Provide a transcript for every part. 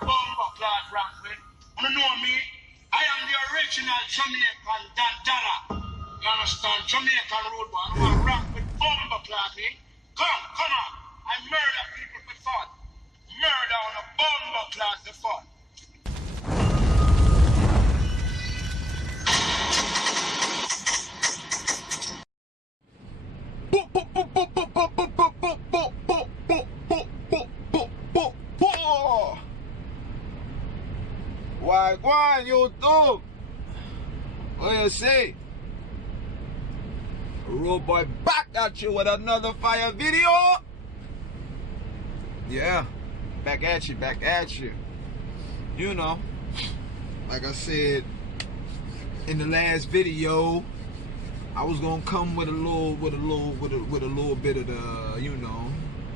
bomber clad Rampant. You know me? I am the original Jamaican Dandara. You understand? Jamaican Rudeboy. I'm a Rampant bomber clad me. Come on. I murder people for fun. Murder on a bomber clad for fun. Why, Guan, YouTube? What you say? Rudeboy back at you with another fire video. Yeah, back at you. You know, like I said in the last video, I was gonna come with a little bit of the, you know,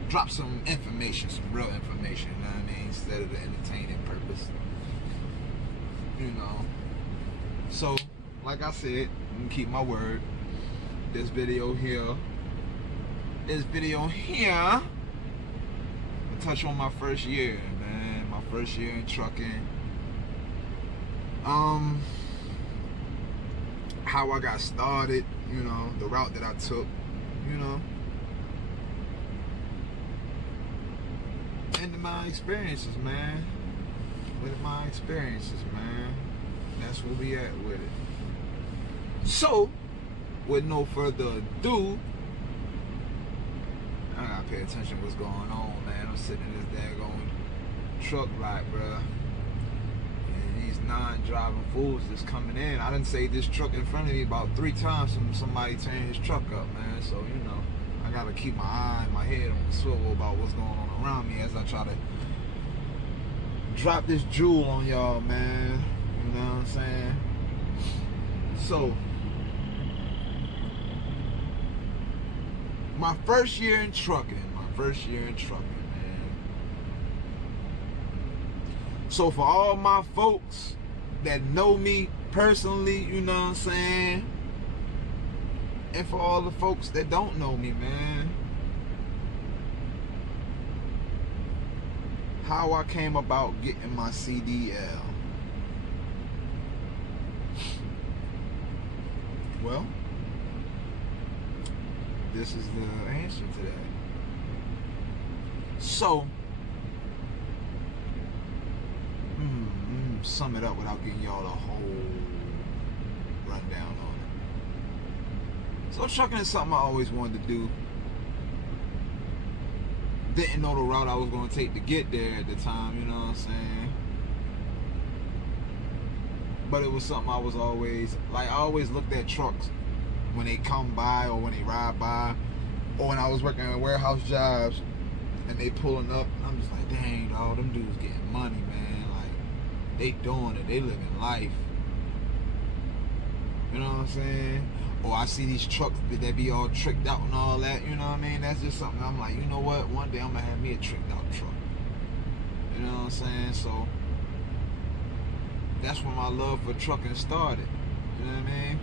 drop some information, some real information. You know what I mean? Instead of the entertaining purpose. You know, so like I said, I'm gonna keep my word. This video here, I touch on my first year, man. My first year in trucking. How I got started, you know, the route that I took, you know, and my experiences, man. With my experiences, man. That's where we at with it. So, with no further ado, I gotta pay attention to what's going on, man. I'm sitting in this daggone truck lot, bruh. And these non-driving fools that's coming in. I done say this truck in front of me about 3 times from somebody turning his truck up, man. So, you know, I gotta keep my eye and my head on the swivel about what's going on around me as I try to drop this jewel on y'all, man. You know what I'm saying? So, my first year in trucking, man. So for all my folks that know me personally, you know what I'm saying? And for all the folks that don't know me, man. How I came about getting my CDL. Well, this is the answer to that. So, sum it up without getting y'all the whole rundown on it. So trucking is something I always wanted to do. Didn't know the route I was going to take to get there at the time, you know what I'm saying? But it was something I was always, like, I always looked at trucks when they come by or when they ride by, or when I was working at warehouse jobs and they pulling up, and I'm just like, dang, dog, them dudes getting money, man. Like, they doing it, they living life. You know what I'm saying? Or I see these trucks that be all tricked out and all that, you know what I mean? That's just something I'm like, you know what? One day I'm gonna have me a tricked out truck. You know what I'm saying? So that's when my love for trucking started. You know what I mean?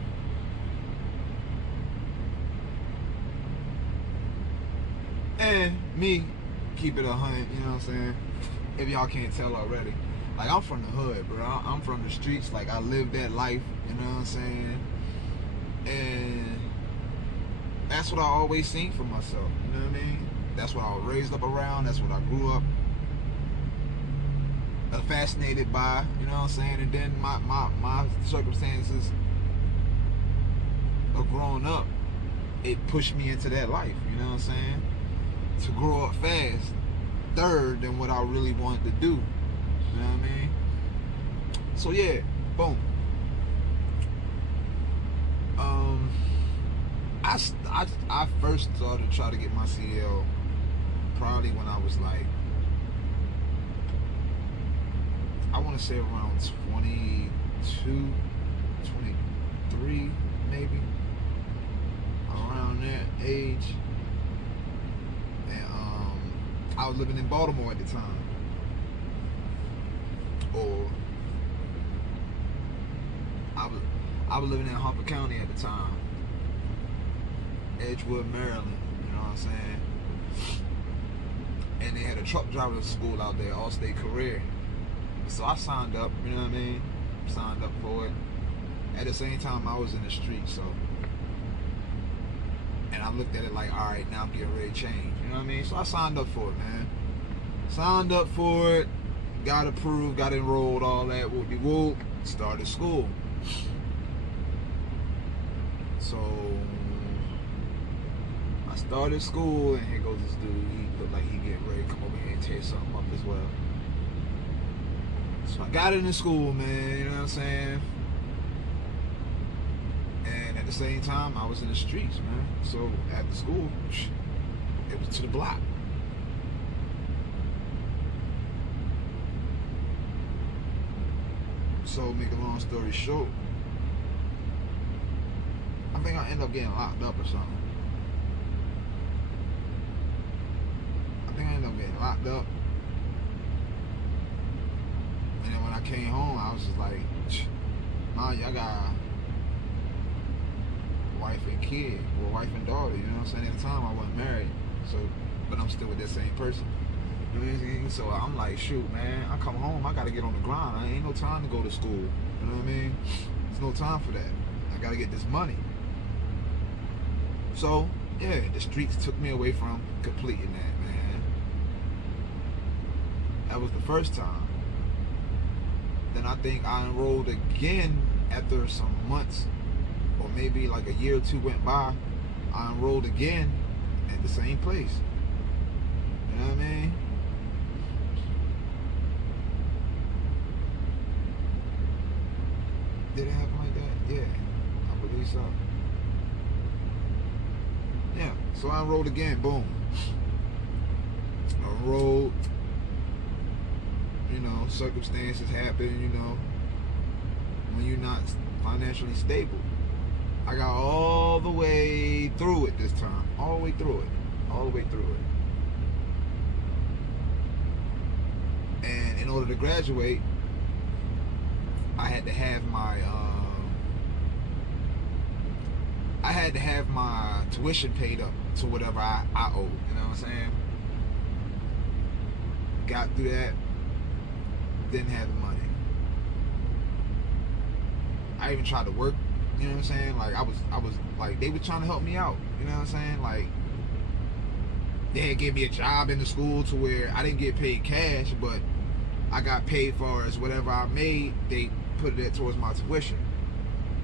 And me, keep it 100, you know what I'm saying? If y'all can't tell already. Like, I'm from the hood, bro. I'm from the streets. Like, I live that life, you know what I'm saying? And that's what I always seen for myself, you know what I mean? That's what I was raised up around. That's what I grew up fascinated by, you know what I'm saying? And then my circumstances of growing up, it pushed me into that life, you know what I'm saying? To grow up fast, third than what I really wanted to do, you know what I mean? So yeah, boom. I first started to try to get my CL probably when I was like, I want to say around 22, 23 maybe, around that age. And I was living in Baltimore at the time, or I was living in Harper County at the time, Edgewood, Maryland, you know what I'm saying? And they had a truck driver school out there, All-State Career. So I signed up, you know what I mean? Signed up for it. At the same time, I was in the street, so. And I looked at it like, all right, now I'm getting ready to change. You know what I mean? So I signed up for it, man. Signed up for it, got approved, got enrolled, all that, whoop-de-whoop, started school. So I started school, and here goes this dude. He looked like he getting ready to come over here and tear something up as well. So I got into school, man, you know what I'm saying? And at the same time, I was in the streets, man. So after school, it was to the block. So make a long story short, I think I ended up getting locked up or something. I think I ended up getting locked up. And then when I came home, I was just like, Mom, y'all got a wife and kid, or wife and daughter, you know what I'm saying? At the time, I wasn't married, so, but I'm still with that same person. You know what I mean? So I'm like, shoot, man, I come home, I gotta get on the grind. I ain't no time to go to school. You know what I mean? There's no time for that. I gotta get this money. So, yeah, the streets took me away from completing that, man. That was the first time. Then I think I enrolled again after some months, or maybe like a year or two went by. I enrolled again at the same place. You know what I mean? Did it happen like that? Yeah, I believe so. Yeah, so I enrolled again, boom. I enrolled, you know, circumstances happen, you know, when you're not financially stable. I got all the way through it this time. All the way through it. All the way through it. And in order to graduate, I had to have my tuition paid up to whatever I owed. You know what I'm saying? Got through that. Didn't have the money. I even tried to work. You know what I'm saying? Like I was like, they were trying to help me out. You know what I'm saying? Like they had gave me a job in the school to where I didn't get paid cash, but I got paid for as whatever I made. They put it towards my tuition.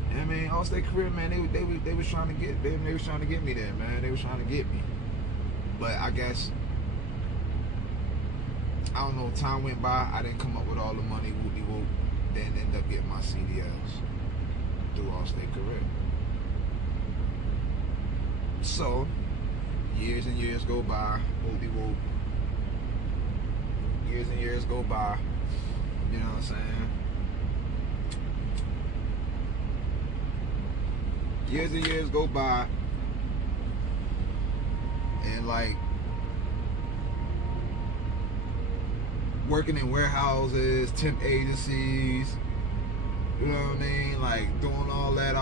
You know what I mean? All State career, man, they was trying to get they was trying to get me there, man. They was trying to get me. But I guess, I don't know, time went by, I didn't come up with all the money, whoop-de-whoop, then end up getting my CDLs through All State career. So years and years go by, whoop-de-whoop. Years and years go by, you know what I'm saying? Years and years go by, and like working in warehouses, temp agencies, you know what I mean? Like doing all that,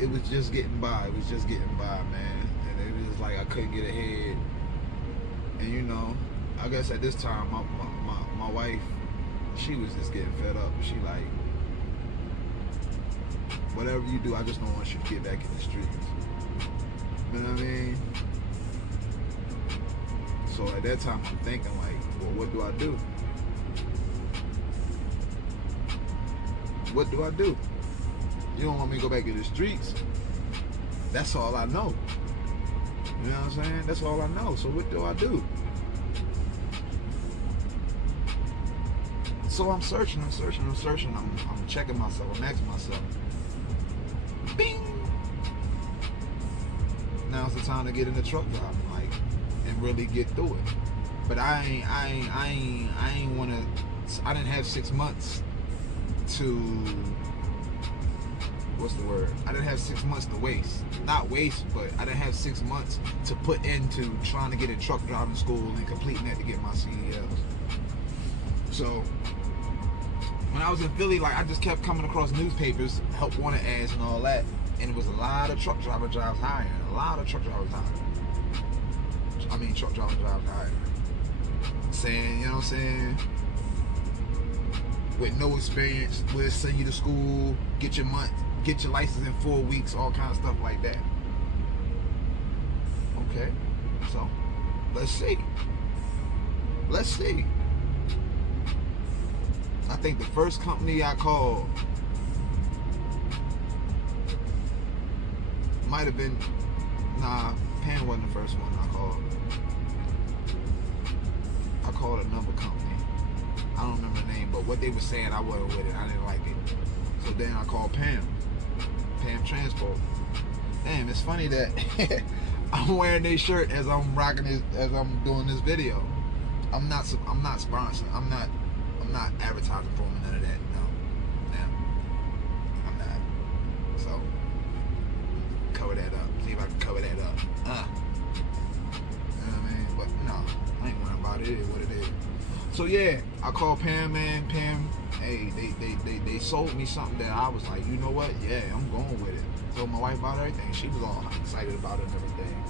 it was just getting by. It was just getting by, man. And it was like I couldn't get ahead. And you know, I guess at this time, my wife, she was just getting fed up. She like, whatever you do, I just don't want you to get back in the streets. You know what I mean? So at that time, I'm thinking like, well, what do I do? What do I do? You don't want me to go back in the streets? That's all I know. You know what I'm saying? That's all I know. So what do I do? So I'm searching. I'm checking myself. I'm asking myself. Bing! Now's the time to get in the truck driving, like, and really get through it. But I ain't wanna. I didn't have 6 months to. What's the word? I didn't have 6 months to waste. Not waste, but I didn't have 6 months to put into trying to get in truck driving school and completing that to get my CDLs. So when I was in Philly, like I just kept coming across newspapers, help wanted ads and all that, and it was a lot of truck driver jobs hiring. A lot of truck drivers hiring. I mean, truck driver jobs hiring. Saying, you know what I'm saying? with no experience. We'll send you to school, get your license in 4 weeks, all kind of stuff like that. Okay, so let's see. I think the first company I called might have been, Pan wasn't the first one I called. I called another company. I don't remember the name, but what they were saying, I wasn't with it. I didn't like it. So then I called Pam Transport. Damn, it's funny that I'm wearing their shirt as I'm rocking this, as I'm doing this video. I'm not sponsored. I'm not advertising for them, none of that. No, I'm not. So cover that up. See if I can cover that up. You know what I mean? But no, I ain't worrying about it. It is what it is. So yeah, I called Pam, man. Pam, hey, they sold me something that I was like, you know what? Yeah, I'm going with it. Told my wife about everything. She was all excited about it and everything.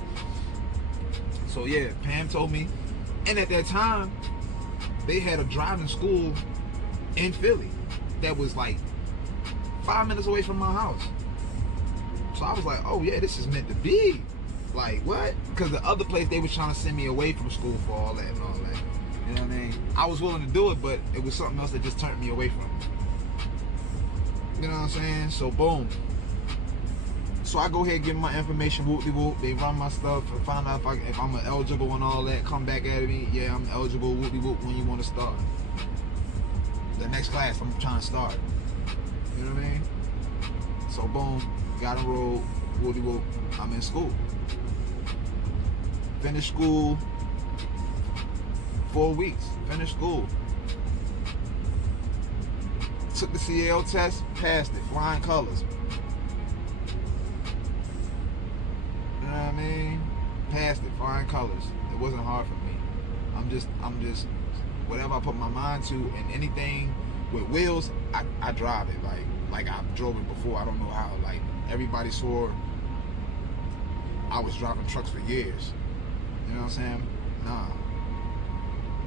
So yeah, Pam told me, and at that time, they had a driving school in Philly that was like 5 minutes away from my house. So I was like, oh yeah, this is meant to be. Like what? Because the other place they was trying to send me away from school for all that and all that. You know what I mean? I was willing to do it, but it was something else that just turned me away from it. You know what I'm saying? So boom. So I go ahead and give my information, whoop-de-whoop. They run my stuff and find out if I'm eligible and all that. Come back at me. Yeah, I'm eligible, whoop-de-whoop, when you want to start. The next class I'm trying to start. You know what I mean? So boom, got enrolled, whoop-de-whoop. I'm in school. Finished school. 4 weeks. Finished school. Took the CL test, passed it, flying colors. You know what I mean? Passed it, flying colors. It wasn't hard for me. I'm just whatever I put my mind to, and anything with wheels, I drive it. Like I drove it before. I don't know how. Like everybody swore I was driving trucks for years. You know what I'm saying? Nah.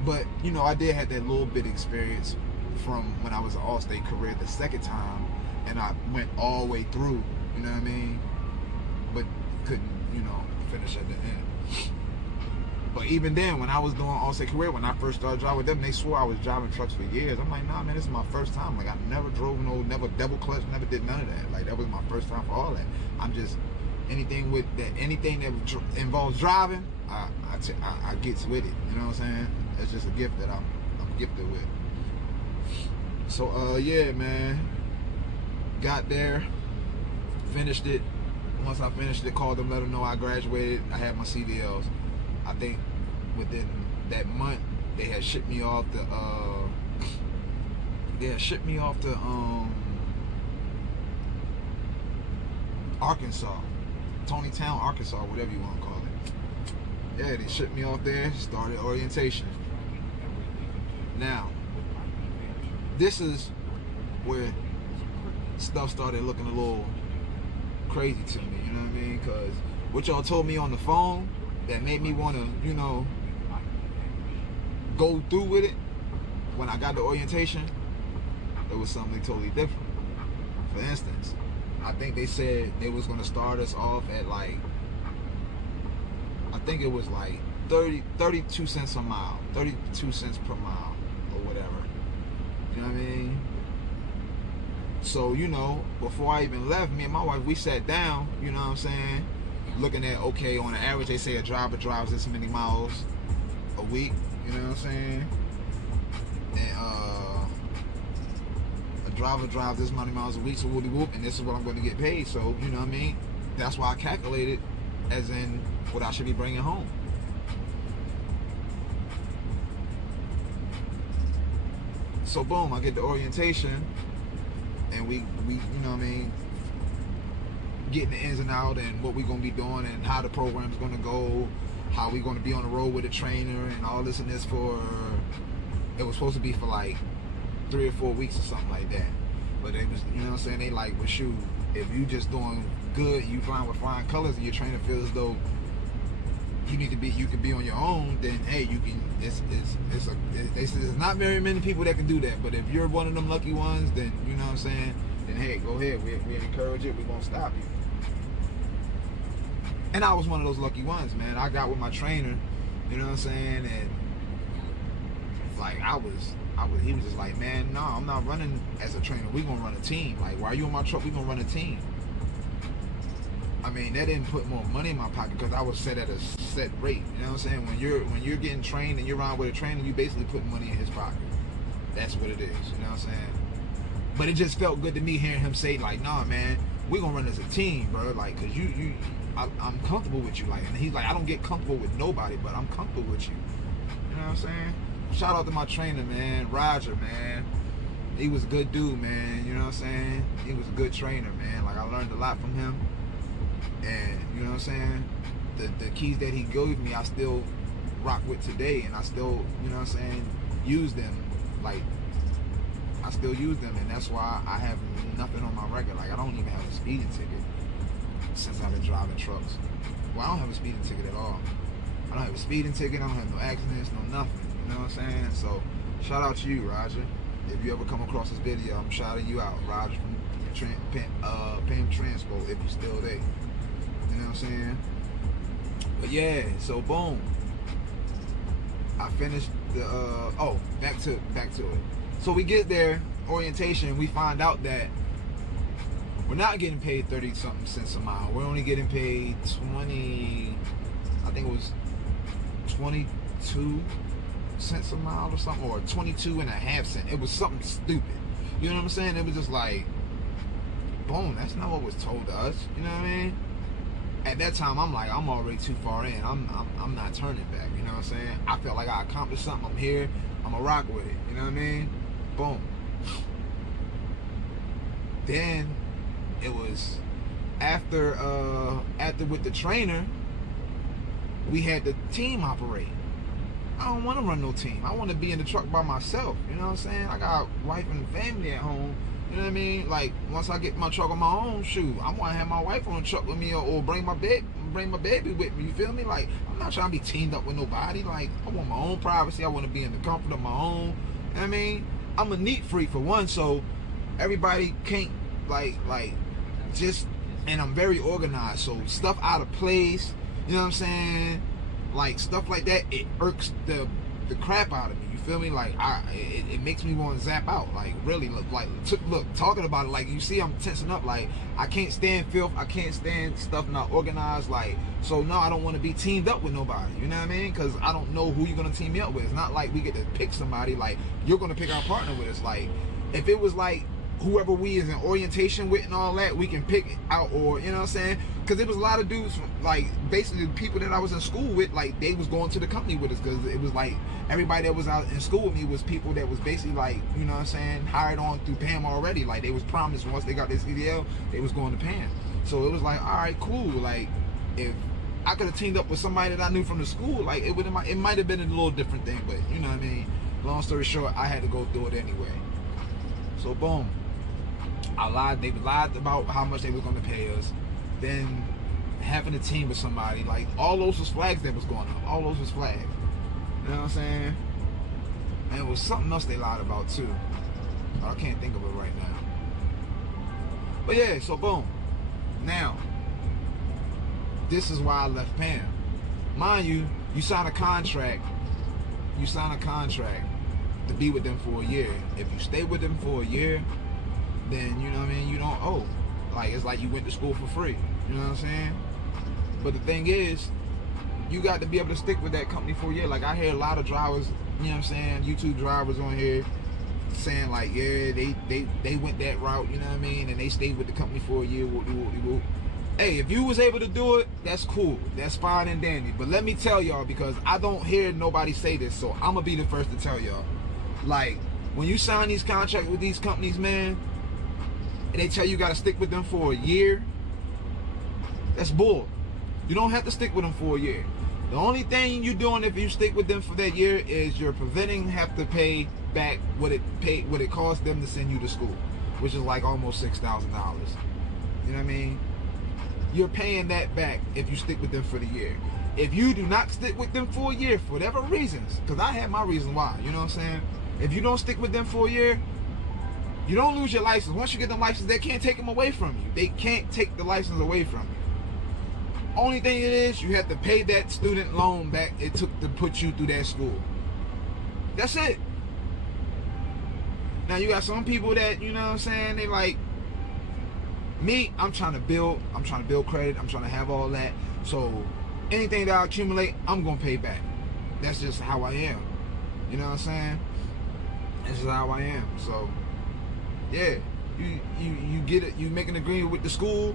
But, you know, I did have that little bit of experience from when I was an All-State career the second time, and I went all the way through, you know what I mean? But couldn't, you know, finish at the end. But even then, when I was doing All-State career, when I first started driving with them, they swore I was driving trucks for years. I'm like, nah, man, this is my first time. Like, I never drove never double clutch, never did none of that. Like, that was my first time for all that. I'm just, anything that involves driving, I gets with it, you know what I'm saying? It's just a gift that I'm gifted with. So yeah, man, got there, finished it. Once I finished it, called them, let them know I graduated. I had my CDLs. I think within that month they had shipped me off to Arkansas, Tonytown, Arkansas, whatever you want to call it. Yeah, they shipped me off there, started orientation. Now, this is where stuff started looking a little crazy to me, you know what I mean? Because what y'all told me on the phone that made me want to, you know, go through with it when I got the orientation, it was something totally different. For instance, I think they said they was going to start us off at like, I think it was like 32 cents a mile, 32 cents per mile or whatever. You know what I mean? So, you know, before I even left, me and my wife, we sat down, you know what I'm saying? Looking at, okay, on the average, they say a driver drives this many miles a week, you know what I'm saying? And a driver drives this many miles a week, so whoop-de-whoop, and this is what I'm going to get paid. So, you know what I mean? That's why I calculated as in what I should be bringing home. So boom, I get the orientation, and we you know what I mean, getting the ins and out and what we're gonna be doing and how the program's gonna go, how we gonna be on the road with a trainer and all this and this for, it was supposed to be for like 3 or 4 weeks or something like that. But it was, you know what I'm saying, they like, well shoot, if you just doing good, you flying with flying colors and your trainer feels as though you can be on your own, then hey, you can. They say there's not very many people that can do that. But if you're one of them lucky ones, then you know what I'm saying. Then hey, go ahead. We encourage it. We won't stop you. And I was one of those lucky ones, man. I got with my trainer, you know what I'm saying, and like he was just like, man, no, I'm not running as a trainer. We gonna run a team. Like, why are you in my truck? We gonna run a team. I mean, that didn't put more money in my pocket because I was set at a set rate. You know what I'm saying? When you're getting trained and you're around with a trainer, you basically put money in his pocket. That's what it is. You know what I'm saying? But it just felt good to me hearing him say like, nah, man, we gonna run as a team, bro. Like, cause I'm comfortable with you. Like, and he's like, I don't get comfortable with nobody, but I'm comfortable with you. You know what I'm saying? Shout out to my trainer, man, Roger, man. He was a good dude, man. You know what I'm saying? He was a good trainer, man. Like, I learned a lot from him. And, you know what I'm saying? The keys that he gave me, I still rock with today. And I still, you know what I'm saying, use them. Like, I still use them. And that's why I have nothing on my record. Like, I don't even have a speeding ticket since I've been driving trucks. Well, I don't have a speeding ticket at all. I don't have a speeding ticket. I don't have no accidents, no nothing. You know what I'm saying? So, shout out to you, Roger. If you ever come across this video, I'm shouting you out, Roger from Pam Transport, if you're still there. You know what I'm saying? But yeah, so boom. I finished the back to it. So we get there, orientation, we find out that we're not getting paid 30-something cents a mile. We're only getting paid 20, I think it was 22 cents a mile or something, or 22.5 cents. It was something stupid. You know what I'm saying? It was just like, boom, that's not what was told to us. You know what I mean? At that time, I'm like, I'm already too far in. I'm not turning back. You know what I'm saying? I felt like I accomplished something. I'm here. I'm gonna rock with it. You know what I mean? Boom. Then it was after with the trainer, we had the team operate. I don't want to run no team. I want to be in the truck by myself. You know what I'm saying? I got a wife and family at home. You know what I mean? Like, once I get my truck on my own, shoot, I want to have my wife on the truck with me, or bring my baby with me. You feel me? Like, I'm not trying to be teamed up with nobody. Like, I want my own privacy. I want to be in the comfort of my own. You know what I mean? I'm a neat freak for one, so everybody can't like just. And I'm very organized, so stuff out of place. You know what I'm saying? Like, stuff like that, it irks the crap out of me. You feel me? Like, it makes me want to zap out. Like, really, look, talking about it, like, you see I'm tensing up. Like, I can't stand filth. I can't stand stuff not organized. Like, so no, I don't want to be teamed up with nobody. You know what I mean? Because I don't know who you're going to team me up with. It's not like we get to pick somebody. Like, you're going to pick our partner with us. Like, if it was like whoever we is in orientation with and all that, we can pick out, or, you know what I'm saying? Because it was a lot of dudes, like, basically the people that I was in school with, like, they was going to the company with us, because it was like, everybody that was out in school with me was people that was basically like, you know what I'm saying, hired on through PAM already. Like, they was promised once they got their CDL, they was going to PAM. So it was like, all right, cool. Like, if I could have teamed up with somebody that I knew from the school, like, it might have been a little different thing, but you know what I mean? Long story short, I had to go through it anyway. So boom. They lied about how much they were going to pay us. Then having a team with somebody, like, all those was flags that was going on. All those was flags. You know what I'm saying? And it was something else they lied about too. I can't think of it right now. But yeah, so boom. Now, this is why I left PAM. Mind you, you sign a contract to be with them for a year. If you stay with them for a year, then, you know what I mean, you don't owe. Like, it's like you went to school for free. You know what I'm saying? But the thing is, you got to be able to stick with that company for a year. Like, I hear a lot of drivers, you know what I'm saying, YouTube drivers on here saying like, yeah, they went that route, you know what I mean, and they stayed with the company for a year. Whoop. Hey, if you was able to do it, that's cool. That's fine and dandy. But let me tell y'all, because I don't hear nobody say this, so I'm going to be the first to tell y'all. Like, when you sign these contracts with these companies, man, and they tell you got to stick with them for a year, that's bull. You don't have to stick with them for a year. The only thing you're doing if you stick with them for that year is you're preventing have to pay back what it cost them to send you to school, which is like almost $6,000. You know what I mean? You're paying that back if you stick with them for the year. If you do not stick with them for a year, for whatever reasons, because I had my reason why, you know what I'm saying? If you don't stick with them for a year, you don't lose your license. Once you get the license, they can't take them away from you. They can't take the license away from you. Only thing it is, you have to pay that student loan back it took to put you through that school. That's it. Now you got some people that, you know what I'm saying, they like, me, I'm trying to build credit, I'm trying to have all that. So anything that I accumulate, I'm gonna pay back. That's just how I am. You know what I'm saying? That's just how I am. So yeah, you get it, you make an agreement with the school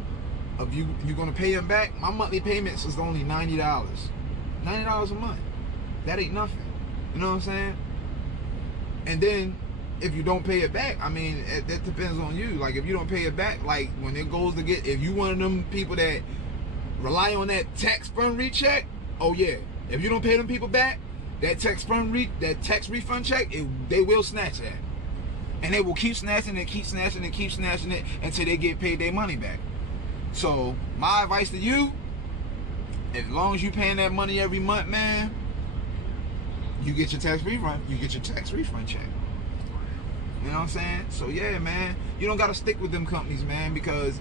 of you're gonna pay them back. My monthly payments is only $90. $90 a month. That ain't nothing. You know what I'm saying? And then if you don't pay it back, I mean, that depends on you. Like, if you don't pay it back, like, when it goes to get, if you one of them people that rely on that tax fund recheck, oh yeah, if you don't pay them people back, that tax refund check, they will snatch that. And they will keep snatching it, keep snatching it, keep snatching it until they get paid their money back. So, my advice to you, as long as you paying that money every month, man, you get your tax refund, check. You know what I'm saying? So yeah, man, you don't gotta stick with them companies, man, because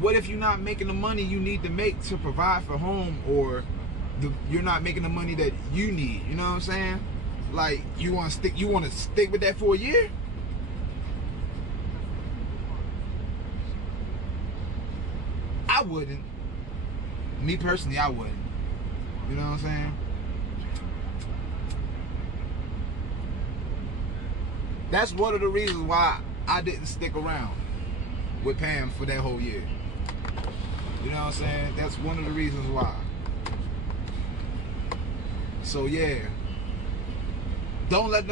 what if you're not making the money you need to make to provide for home, or you're not making the money that you need? You know what I'm saying? Like, you want to stick with that for a year? I wouldn't. Me personally, I wouldn't. You know what I'm saying? That's one of the reasons why I didn't stick around with Pam for that whole year. You know what I'm saying? That's one of the reasons why. So yeah, don't let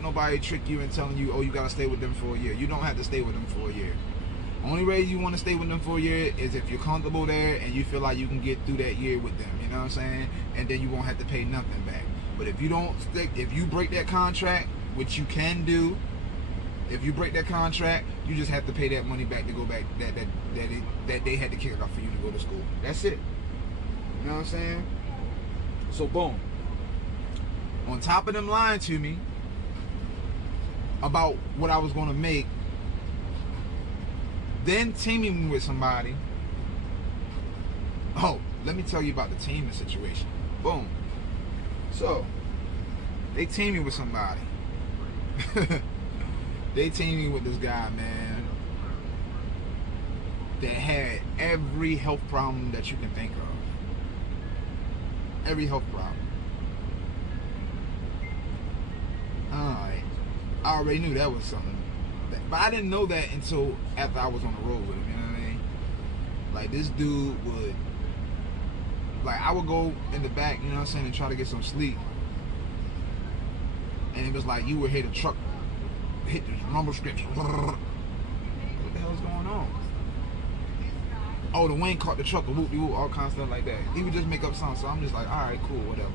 nobody trick you and telling you, oh, you gotta stay with them for a year. You don't have to stay with them for a year. Only way you want to stay with them for a year is if you're comfortable there and you feel like you can get through that year with them. You know what I'm saying? And then you won't have to pay nothing back. But if you don't stick, if you break that contract, which you can do, if you break that contract, you just have to pay that money back to go back that they had to kick it off for you to go to school. That's it. You know what I'm saying? So boom. On top of them lying to me about what I was gonna make, then teaming with somebody. Oh, let me tell you about the teaming situation. Boom. So they team me with somebody. They teamed me with this guy, man, that had every health problem that you can think of. Every health problem. Alright. I already knew that was something. But I didn't know that until after I was on the road with him, you know what I mean? Like, this dude would, like, I would go in the back, you know what I'm saying, and try to get some sleep. And it was like, you would hear the truck hit the rumble strips. What the hell's going on? Oh, the wind caught the truck, all kind of stuff like that. He would just make up something. So I'm just like, alright, cool, whatever.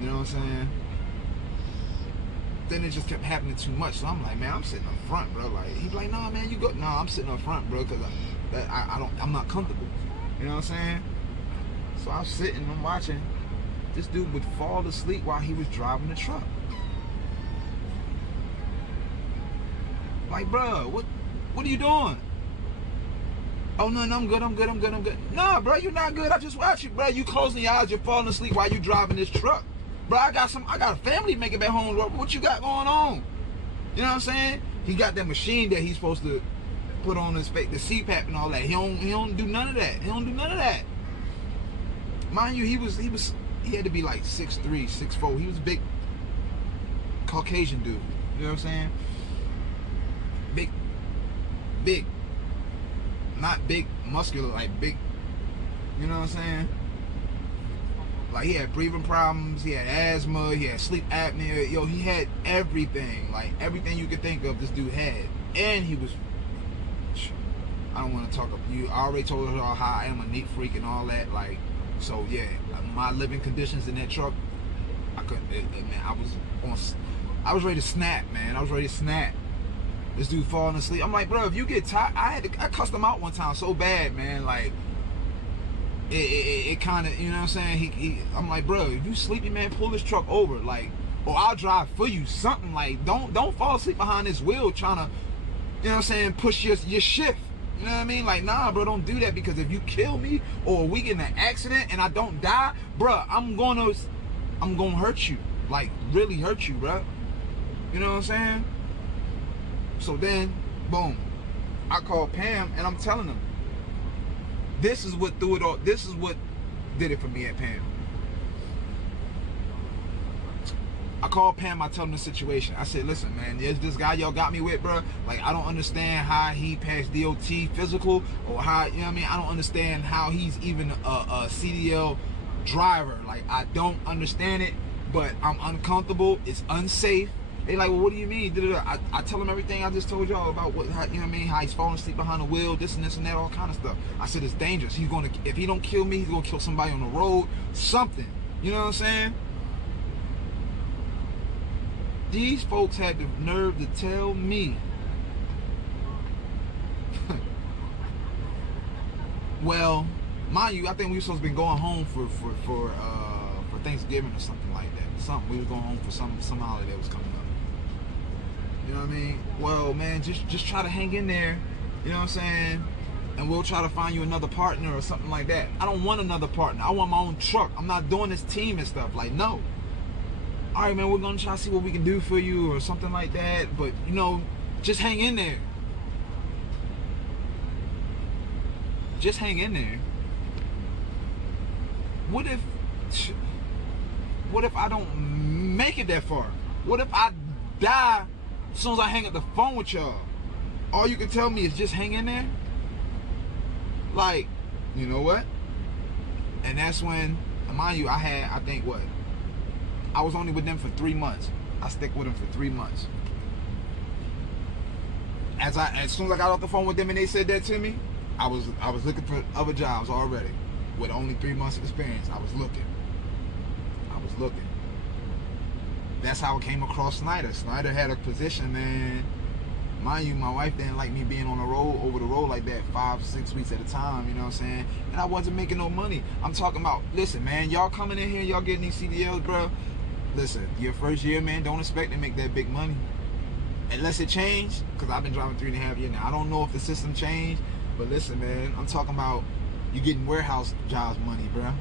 You know what I'm saying? Then it just kept happening too much. So I'm like, man, I'm sitting up front, bro. Like, he's like, nah, man, you go. No, I'm sitting up front, bro, because I'm not comfortable. You know what I'm saying? So I'm sitting, I'm watching. This dude would fall asleep while he was driving the truck. Like, bro, what are you doing? Oh, no, I'm good. Nah, bro, you're not good. I just watch you, bro. You closing your eyes, you're falling asleep while you driving this truck. Bro, I got a family to make it back home. What you got going on? You know what I'm saying? He got that machine that he's supposed to put on his face, the CPAP and all that. He don't do none of that. Mind you, he had to be like 6'3", 6'4". He was a big Caucasian dude. You know what I'm saying? Big. Not big muscular, like big. You know what I'm saying? Like, he had breathing problems, he had asthma, he had sleep apnea. Yo, he had everything. Like, everything you could think of, this dude had. And he was, I don't want to talk about you. I already told her how I am a neat freak and all that. Like, so yeah, my living conditions in that truck, I couldn't, man, I was ready to snap, man. I was ready to snap. This dude falling asleep. I'm like, bro, if you get tired, I cussed him out one time so bad, man. Like, it kind of, you know what I'm saying? I'm like, bro, if you sleepy, man, pull this truck over, like, or I'll drive for you. Something like, don't fall asleep behind this wheel trying to, you know what I'm saying, push your shift. You know what I mean? Like, nah, bro, don't do that, because if you kill me or we get in an accident and I don't die, bro, I'm gonna hurt you, like, really hurt you, bro. You know what I'm saying? So then, boom, I called Pam and I'm telling them, this is what threw it all. This is what did it for me at Pam. I called Pam, I told him the situation. I said, listen, man, there's this guy y'all got me with, bro. Like, I don't understand how he passed DOT physical, or how, you know what I mean? I don't understand how he's even a CDL driver. Like, I don't understand it, but I'm uncomfortable. It's unsafe. They like, well, what do you mean? I tell him everything I just told y'all about how, you know what I mean? How he's falling asleep behind the wheel, this and that, all kind of stuff. I said, it's dangerous. He's gonna, if he don't kill me, he's gonna kill somebody on the road, something. You know what I'm saying? These folks had the nerve to tell me, well, mind you, I think we were supposed to be going home for Thanksgiving or something like that. We were going home for some holiday that was coming up. You know what I mean? Well, man, just try to hang in there. You know what I'm saying? And we'll try to find you another partner or something like that. I don't want another partner. I want my own truck. I'm not doing this team and stuff. Like, no. All right, man, we're going to try to see what we can do for you or something like that. But, you know, just hang in there. Just hang in there. What if I don't make it that far? What if I die as soon as I hang up the phone with y'all? All you can tell me is just hang in there? Like, you know what? And that's when, mind you, I think what? I was only with them for 3 months. I stick with them for 3 months. As soon as I got off the phone with them and they said that to me, I was looking for other jobs already. With only 3 months experience, I was looking. That's how I came across Snyder. Snyder had a position, man. Mind you, my wife didn't like me being on the road, over the road like that 5-6 weeks at a time, you know what I'm saying? And I wasn't making no money. I'm talking about, listen, man, y'all coming in here, y'all getting these CDLs, bro. Listen, your first year, man, don't expect to make that big money. Unless it changed, because I've been driving 3.5 years now. I don't know if the system changed, but listen, man, I'm talking about you getting warehouse jobs money, bro.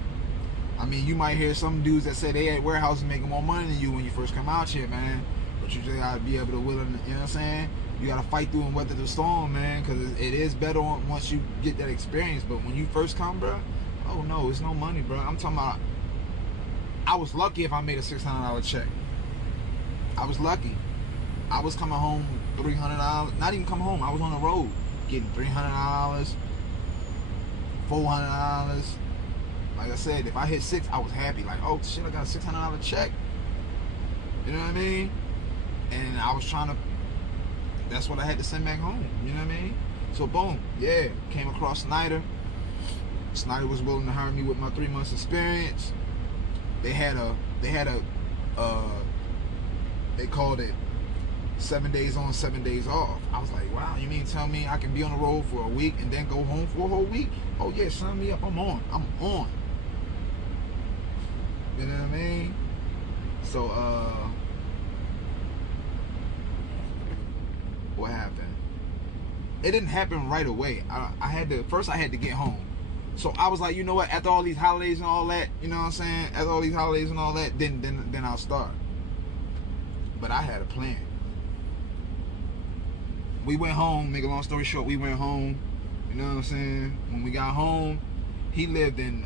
I mean, you might hear some dudes that say they at warehouses making more money than you when you first come out here, man. But you just gotta be able to you know what I'm saying? You gotta fight through and weather the storm, man, because it is better once you get that experience. But when you first come, bro, oh no, it's no money, bro. I'm talking about, I was lucky if I made a $600 check. I was lucky. I was coming home $300, not even coming home, I was on the road getting $300, $400. Like I said, if I hit 6, I was happy. Like, oh shit, I got a $600 check. You know what I mean? And I was trying to, that's what I had to send back home. You know what I mean? So boom, yeah, came across Snyder. Snyder was willing to hire me with my 3 months experience. They called it 7 days on, 7 days off. I was like, wow, you mean tell me I can be on the road for a week and then go home for a whole week? Oh yeah, sign me up, I'm on. You know what I mean? So, what happened? It didn't happen right away. First I had to get home. So I was like, you know what, after all these holidays and all that, you know what I'm saying? After all these holidays and all that, then I'll start. But I had a plan. We went home, make a long story short, we went home, you know what I'm saying? When we got home, he lived in,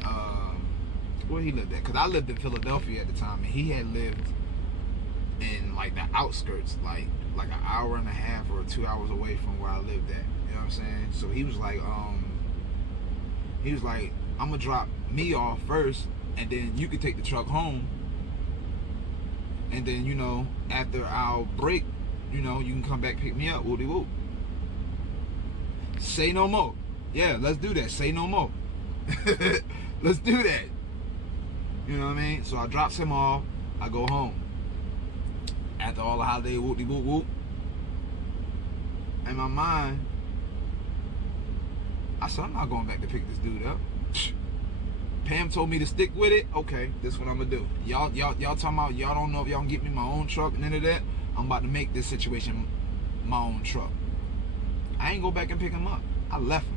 where he lived at? Because I lived in Philadelphia at the time, and he had lived in, like, the outskirts, like an hour and a half or 2 hours away from where I lived at, you know what I'm saying? So he was like, I'm going to drop me off first, and then you can take the truck home, and then, you know, after our break, you know, you can come back pick me up. Woody woo. Say no more. Yeah, let's do that. Say no more. Let's do that. You know what I mean? So I drops him off. I go home. After all the holiday whoop-de-whoop-whoop. in my mind, I said, I'm not going back to pick this dude up. Pam told me to stick with it. Okay, this is what I'm gonna do. Y'all talking about y'all don't know if y'all can get me my own truck and none of that. I'm about to make this situation my own truck. I ain't go back and pick him up. I left him.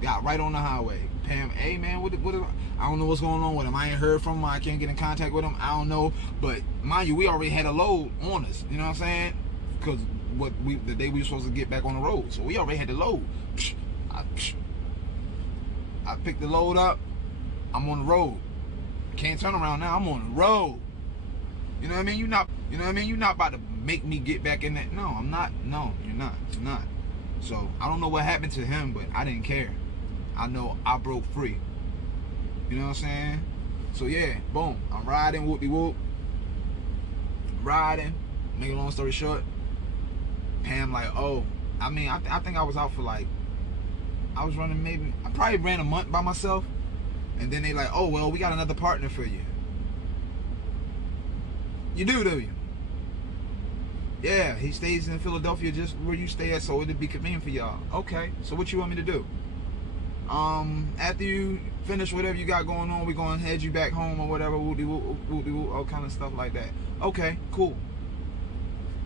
Got right on the highway. Pam, hey man, what I don't know what's going on with him. I ain't heard from him. I can't get in contact with him. I don't know. But mind you, we already had a load on us. You know what I'm saying? Because the day we were supposed to get back on the road, so we already had the load. I picked the load up. I'm on the road. Can't turn around now. I'm on the road. You know what I mean? You're not about to make me get back in that. No, I'm not. No, you're not. You're not. So I don't know what happened to him, but I didn't care. I know I broke free. You know what I'm saying? So yeah, boom. I'm riding, whoop-de-whoop. Riding. Make a long story short. Pam like, oh, I mean, I think I was out for like, I was running maybe, I probably ran a month by myself. And then they like, oh, well, we got another partner for you. You do you? Yeah, he stays in Philadelphia just where you stay at, so it'd be convenient for y'all. Okay, so what you want me to do? After you finish whatever you got going on, we're going to head you back home or whatever, all kind of stuff like that. Okay, cool.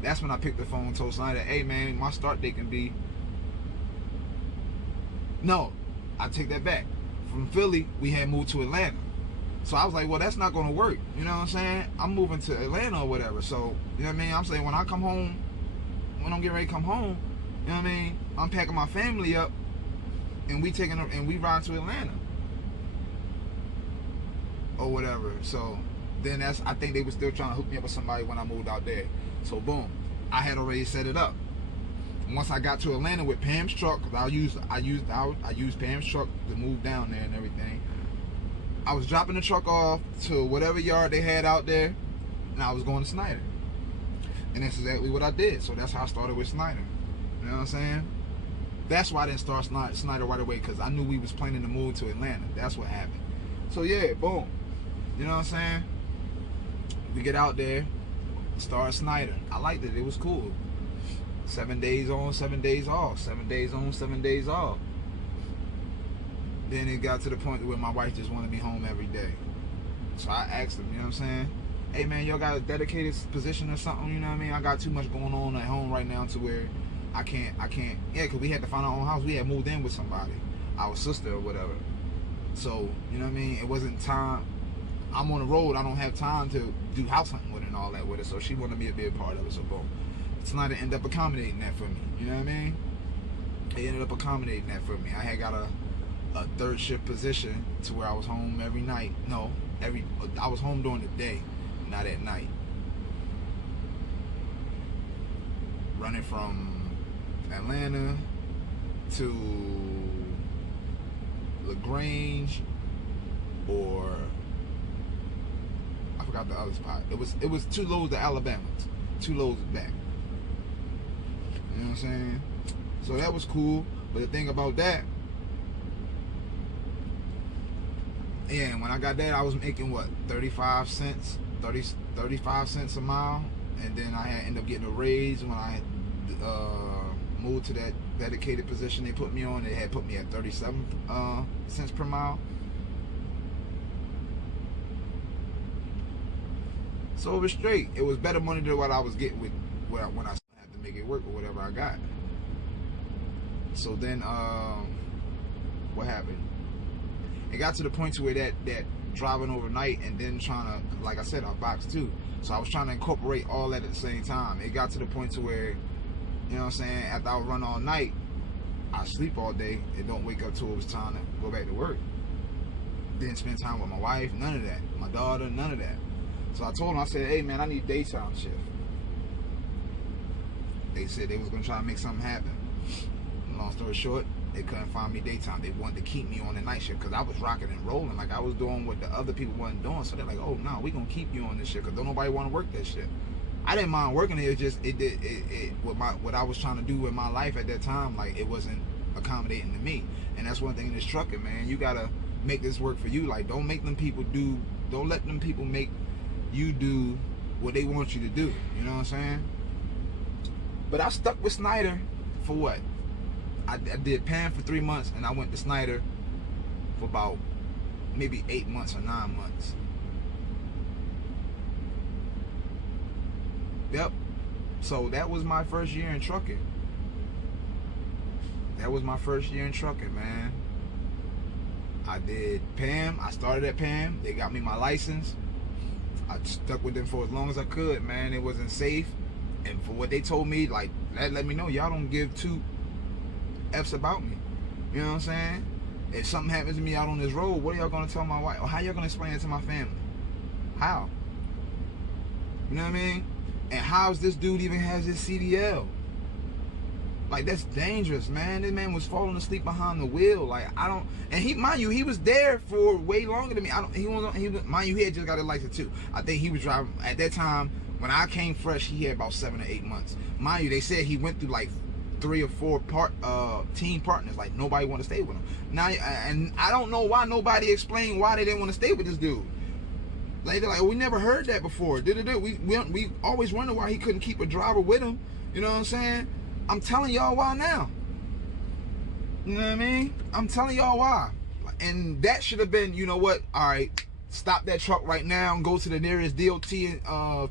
That's when I picked the phone and told Snyder, hey man, my start date can be... No, I take that back. From Philly, we had moved to Atlanta. So I was like, well, that's not going to work. You know what I'm saying? I'm moving to Atlanta or whatever. So, you know what I mean? I'm saying when I come home, when I'm getting ready to come home, you know what I mean? I'm packing my family up and we ride to Atlanta or whatever. So then I think they were still trying to hook me up with somebody when I moved out there. So boom, I had already set it up. Once I got to Atlanta with Pam's truck, because I used Pam's truck to move down there and everything. I was dropping the truck off to whatever yard they had out there, and I was going to Snyder. And that's exactly what I did. So that's how I started with Snyder. You know what I'm saying? That's why I didn't start Snyder right away, because I knew we was planning to move to Atlanta. That's what happened. So yeah, boom. You know what I'm saying? We get out there, start Snyder. I liked it. It was cool. 7 days on, 7 days off. 7 days on, 7 days off. Then it got to the point where my wife just wanted me home every day. So I asked them, you know what I'm saying? Hey man, y'all got a dedicated position or something, you know what I mean? I got too much going on at home right now to where I can't. Yeah, because we had to find our own house. We had moved in with somebody, our sister or whatever. So, you know what I mean? It wasn't time. I'm on the road. I don't have time to do house hunting with her and all that with her. So she wanted me to be a part of it. So boom. Snyder ended up accommodating that for me. You know what I mean? They ended up accommodating that for me. I had got a third shift position to where I was home every night. No, I was home during the day, not at night. Running from Atlanta to LaGrange, or I forgot the other spot. It was 2 loads to Alabama, 2 loads back. You know what I'm saying? So that was cool. But the thing about that, yeah, when I got that, I was making what, 35 cents a mile, and then I had ended up getting a raise when I had moved to that dedicated position they put me on. They had put me at 37 cents per mile. So it was straight. It was better money than what I was getting with when I had to make it work or whatever I got. So then, what happened? It got to the point to where that driving overnight and then trying to, like I said, I boxed too. So I was trying to incorporate all that at the same time. It got to the point to where, you know what I'm saying, after I would run all night, I sleep all day and don't wake up till it was time to go back to work. Didn't spend time with my wife, none of that. My daughter, none of that. So I told them, I said, hey man, I need daytime shift. They said they was gonna try to make something happen. Long story short, they couldn't find me daytime. They wanted to keep me on the night shift because I was rocking and rolling. Like I was doing what the other people wasn't doing. So they're like, oh no, we gonna keep you on this shit because don't nobody want to work that shit. I didn't mind working it. It's just what I was trying to do with my life at that time, like it wasn't accommodating to me. And that's one thing in this trucking, man. You gotta make this work for you. Like don't let them people make you do what they want you to do. You know what I'm saying? But I stuck with Snyder for what? I did Pam for 3 months, and I went to Snyder for about maybe 8 months or 9 months. Yep. So that was my first year in trucking. That was my first year in trucking, man. I did Pam. I started at Pam. They got me my license. I stuck with them for as long as I could, man. It wasn't safe. And for what they told me, like, that let me know y'all don't give two F's about me. You know what I'm saying? If something happens to me out on this road, what are y'all gonna tell my wife? Or how y'all gonna explain it to my family? How? You know what I mean? And how's this dude even has his CDL? Like, that's dangerous, man. This man was falling asleep behind the wheel. Like, I don't, and he, mind you, he was there for way longer than me. Mind you, he had just got a license too. I think he was driving at that time when I came fresh. He had about 7 or 8 months. Mind you, they said he went through like 3 or 4 team partners. Like, nobody wanted to stay with him. Now, and I don't know why nobody explained why they didn't want to stay with this dude. Like, they're like, we never heard that before. We always wonder why he couldn't keep a driver with him. You know what I'm saying? I'm telling y'all why now. You know what I mean? I'm telling y'all why. And that should have been, you know what? All right, stop that truck right now and go to the nearest DOT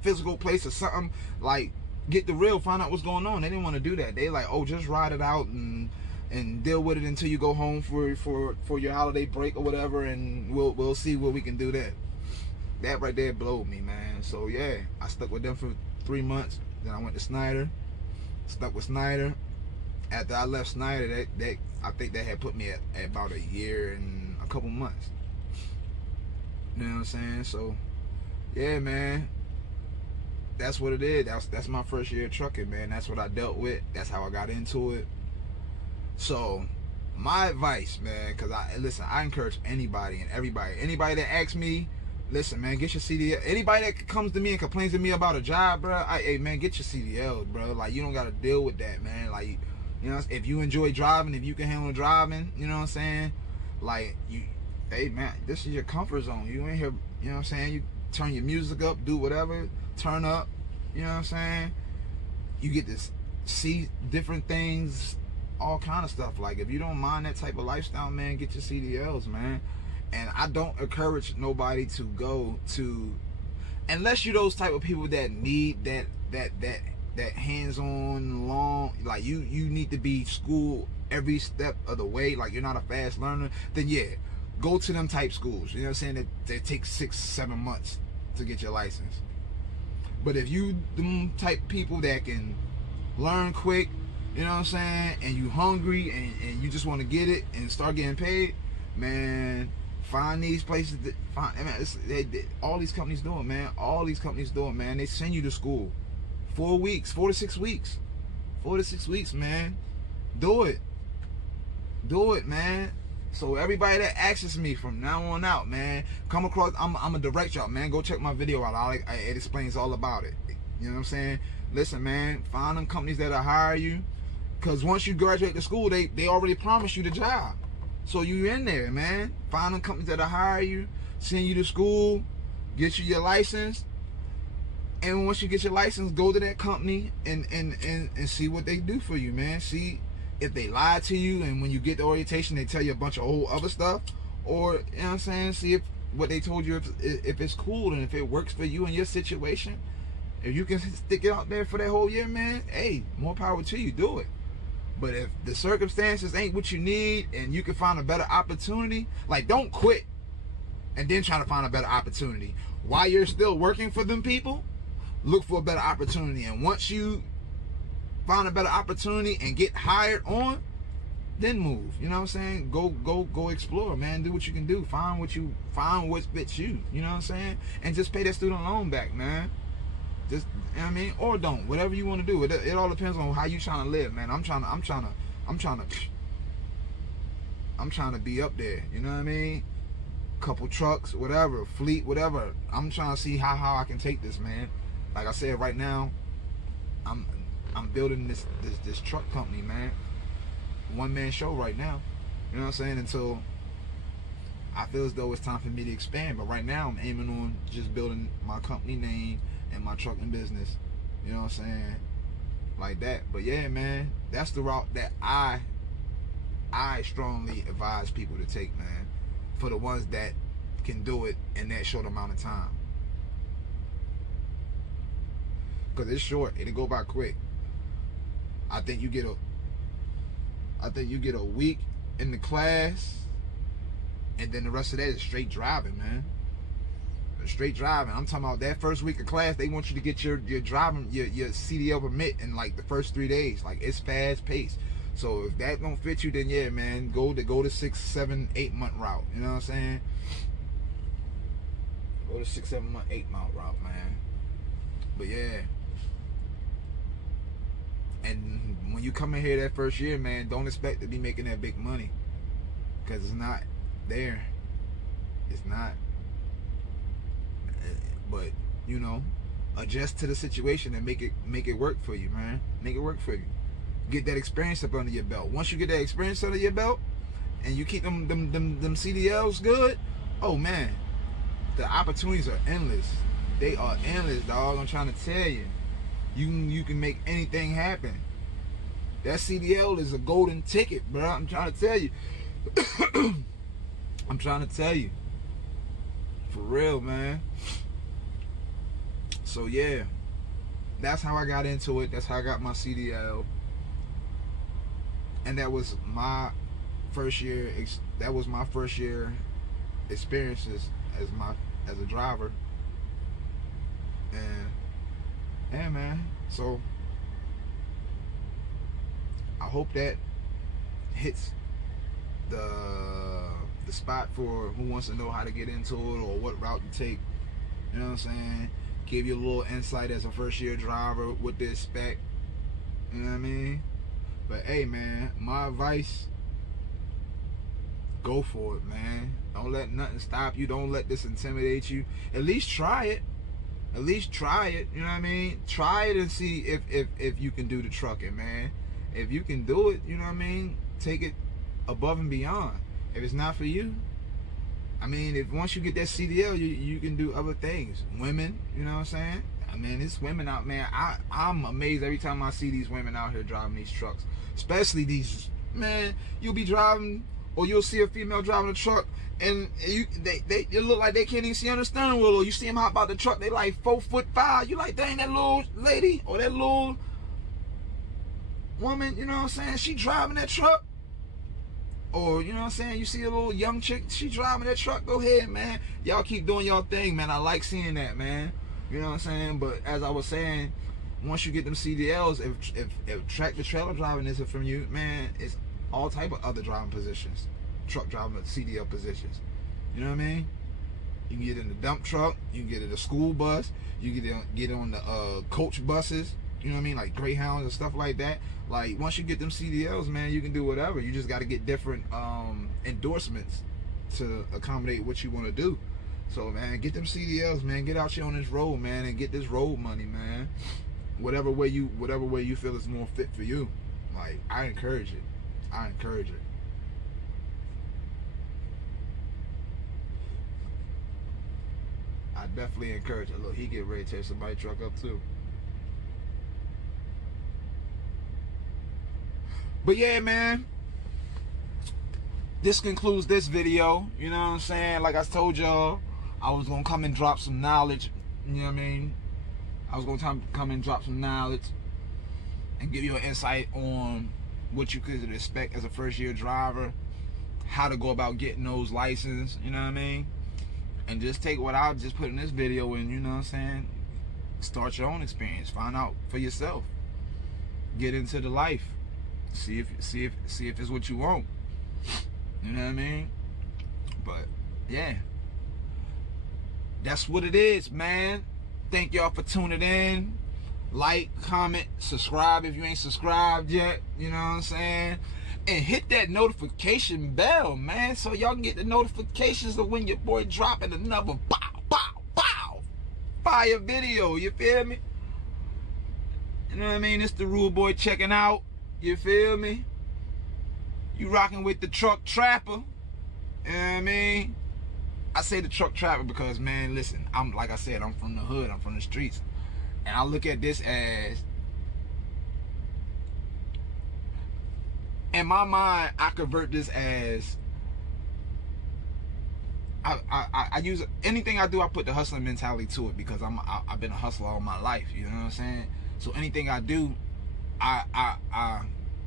physical place or something. Like, get the real, find out what's going on. They didn't want to do that. They like, oh, just ride it out and deal with it until you go home for your holiday break or whatever, and we'll see what we can do then. That right there blowed me, man. So yeah, I stuck with them for 3 months. Then I went to Snyder. Stuck with Snyder. After I left Snyder, I think that had put me at about a year and a couple months. You know what I'm saying? So yeah, man, that's what it is. That's my first year of trucking, man. That's what I dealt with. That's how I got into it. So my advice, man, because I encourage anybody and anybody that asks me, listen, man, get your CDL. Anybody that comes to me and complains to me about a job, bro, hey, man, get your CDL, bro. Like, you don't got to deal with that, man. Like, you know, if you enjoy driving, if you can handle driving, you know what I'm saying? Like, hey, man, this is your comfort zone. You in here, you know what I'm saying? You turn your music up, do whatever, turn up, you know what I'm saying? You get to see different things, all kind of stuff. Like, if you don't mind that type of lifestyle, man, get your CDLs, man. And I don't encourage nobody to go to, unless you're those type of people that need that hands-on long, like you need to be schooled every step of the way, like you're not a fast learner, then yeah, go to them type schools. You know what I'm saying? That take 6-7 months to get your license. But if you them type people that can learn quick, you know what I'm saying, and you hungry and you just want to get it and start getting paid, man, find these places that all these companies do it, man. All these companies do it, man. They send you to school 4 weeks, 4 to 6 weeks, 4 to 6 weeks, man. Do it, man. So everybody that asks me from now on out, man, come across, I'm gonna direct y'all, man. Go check my video out. It explains all about it. You know what I'm saying? Listen, man, find them companies that'll hire you, because once you graduate the school, they already promised you the job. So you in there, man. Find them companies that'll hire you, send you to school, get you your license, and once you get your license, go to that company and see what they do for you, man. See if they lie to you, and when you get the orientation, they tell you a bunch of old other stuff, or, you know what I'm saying, see if what they told you, if it's cool and if it works for you and your situation. If you can stick it out there for that whole year, man, hey, more power to you. Do it. But if the circumstances ain't what you need and you can find a better opportunity, like, don't quit and then try to find a better opportunity. While you're still working for them people, look for a better opportunity. And once you find a better opportunity and get hired on, then move. You know what I'm saying? Go explore, man. Do what you can do. Find what fits you. You know what I'm saying? And just pay that student loan back, man. Just, you know what I mean? Or don't. Whatever you want to do. It all depends on how you trying to live, man. I'm trying to be up there. You know what I mean? Couple trucks, whatever, fleet, whatever. I'm trying to see how I can take this, man. Like I said, right now, I'm building this truck company, man. One-man show right now. You know what I'm saying? Until I feel as though it's time for me to expand. But right now, I'm aiming on just building my company name and my trucking business. You know what I'm saying? like that. But yeah, man, that's the route that I strongly advise people to take, man, for the ones that can do it in that short amount of time. Because it's short, it'll go by quick. I think you get a week in the class, and then the rest of that is straight driving, man. Straight driving. I'm talking about that first week of class, they want you to get your driving, your CDL permit in like the first 3 days. Like, it's fast paced. So if that don't fit you, then yeah, man, go to 6, 7, 8 month route. You know what I'm saying? Go to 6, 7 month, 8 month route, man. But yeah. And when you come in here that first year, man, don't expect to be making that big money, because it's not there. It's not. But you know, adjust to the situation and make it work for you, man. Make it work for you. Get that experience up under your belt. Once you get that experience under your belt, and you keep them CDLs good, oh man, the opportunities are endless. They are endless, dog. I'm trying to tell you. You can make anything happen. That CDL is a golden ticket, bro. I'm trying to tell you. I'm trying to tell you. For real, man. So yeah, that's how I got into it. That's how I got my CDL. And that was my first year. That was my first year experiences as a driver. And yeah, man. So I hope that hits the spot for who wants to know how to get into it or what route to take. You know what I'm saying? Give you a little insight as a first year driver, what to expect. You know what I mean? But hey, man, my advice, go for it, man. Don't let nothing stop you. Don't let this intimidate you. At least try it. At least try it. You know what I mean? Try it and see if you can do the trucking, man. If you can do it, you know what I mean? Take it above and beyond. If it's not for you, I mean, if once you get that CDL, you can do other things. Women, you know what I'm saying? I mean, it's women out, man. I'm amazed every time I see these women out here driving these trucks. Especially these, man, you'll be driving, or you'll see a female driving a truck, and they look like they can't even see on the steering wheel, or you see them hop out the truck, they like 4'5". You like, dang, that little lady, or that little woman, you know what I'm saying? She driving that truck. Or, you know what I'm saying, you see a little young chick, she driving that truck, go ahead, man. Y'all keep doing y'all thing, man. I like seeing that, man. You know what I'm saying? But as I was saying, once you get them CDLs, if tractor trailer driving isn't from you, man, it's all type of other driving positions. Truck driving CDL positions. You know what I mean? You can get in the dump truck, you can get in the school bus, you can get on the coach buses. You know what I mean? Like Greyhounds and stuff like that. Like, once you get them CDLs, man, you can do whatever. You just got to get different endorsements to accommodate what you want to do. So, man, get them CDLs, man. Get out here on this road, man, and get this road money, man. Whatever way you feel is more fit for you. Like, I encourage it. I encourage it. I definitely encourage it. Look, he get ready to tear somebody's truck up too. But yeah, man, this concludes this video. You know what I'm saying? Like I told y'all, I was gonna come and drop some knowledge. You know what I mean? I was gonna come and drop some knowledge and give you an insight on what you could expect as a first year driver, how to go about getting those licenses. You know what I mean? And just take what I just put in this video and, you know what I'm saying, start your own experience. Find out for yourself. Get into the life. See if it's what you want. You know what I mean? But yeah, that's what it is, man. Thank y'all for tuning in. Like, comment, subscribe if you ain't subscribed yet. You know what I'm saying? And hit that notification bell, man, so y'all can get the notifications of when your boy dropping another fire video. You feel me? You know what I mean? It's the Rudeboy checking out. You feel me? You rocking with the truck trapper. You know what I mean? I say the truck trapper because, man, listen, like I said, I'm from the hood, I'm from the streets. And I look at this as in my mind, I convert this as I use anything I do. I put the hustling mentality to it because I've been a hustler all my life. You know what I'm saying? So anything I do, I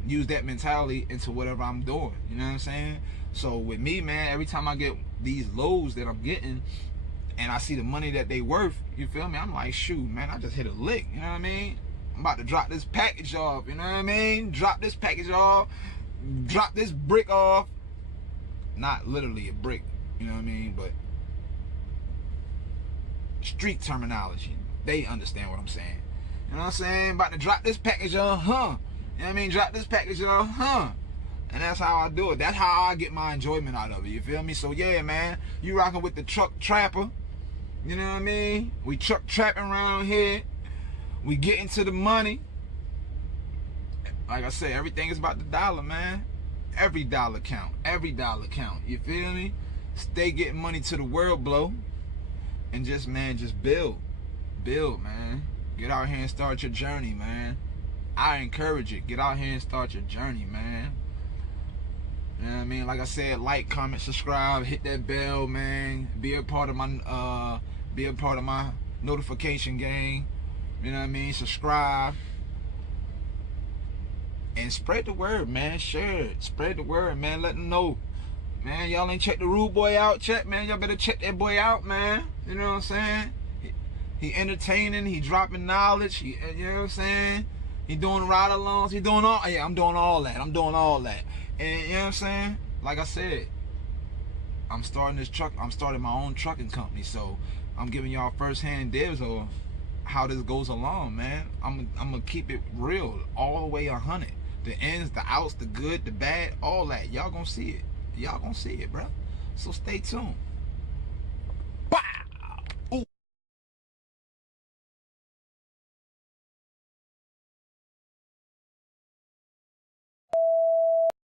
use that mentality into whatever I'm doing. You know what I'm saying? So with me, man, every time I get these lows that I'm getting, and I see the money that they worth, you feel me? I'm like, shoot, man, I just hit a lick. You know what I mean? I'm about to drop this package off. You know what I mean? Drop this package off. Drop this brick off. Not literally a brick. You know what I mean? But street terminology. They understand what I'm saying. You know what I'm saying? About to drop this package on, huh? You know what I mean? Drop this package on, huh? And that's how I do it. That's how I get my enjoyment out of it. You feel me? So yeah, man. You rocking with the truck trapper. You know what I mean? We truck trapping around here. We getting to the money. Like I said, everything is about the dollar, man. Every dollar count. Every dollar count. You feel me? Stay getting money to the world, blow. And just, man, just build. Build, man. Get out here and start your journey, man. I encourage it. Get out here and start your journey, man. You know what I mean? Like I said, like, comment, subscribe, hit that bell, man. Be a part of my notification gang. You know what I mean? Subscribe. And spread the word, man. Share it. Spread the word, man. Let them know. Man, y'all ain't check the Rudeboy out. Check, man. Y'all better check that boy out, man. You know what I'm saying? He entertaining. He dropping knowledge. You know what I'm saying? He doing ride-alongs. He doing all. Yeah, I'm doing all that. I'm doing all that. And you know what I'm saying? Like I said, I'm starting my own trucking company. So I'm giving y'all first-hand dibs on how this goes along, man. I'm gonna keep it real, all the way 100. The ins, the outs, the good, the bad, all that. Y'all gonna see it. Y'all gonna see it, bro. So stay tuned.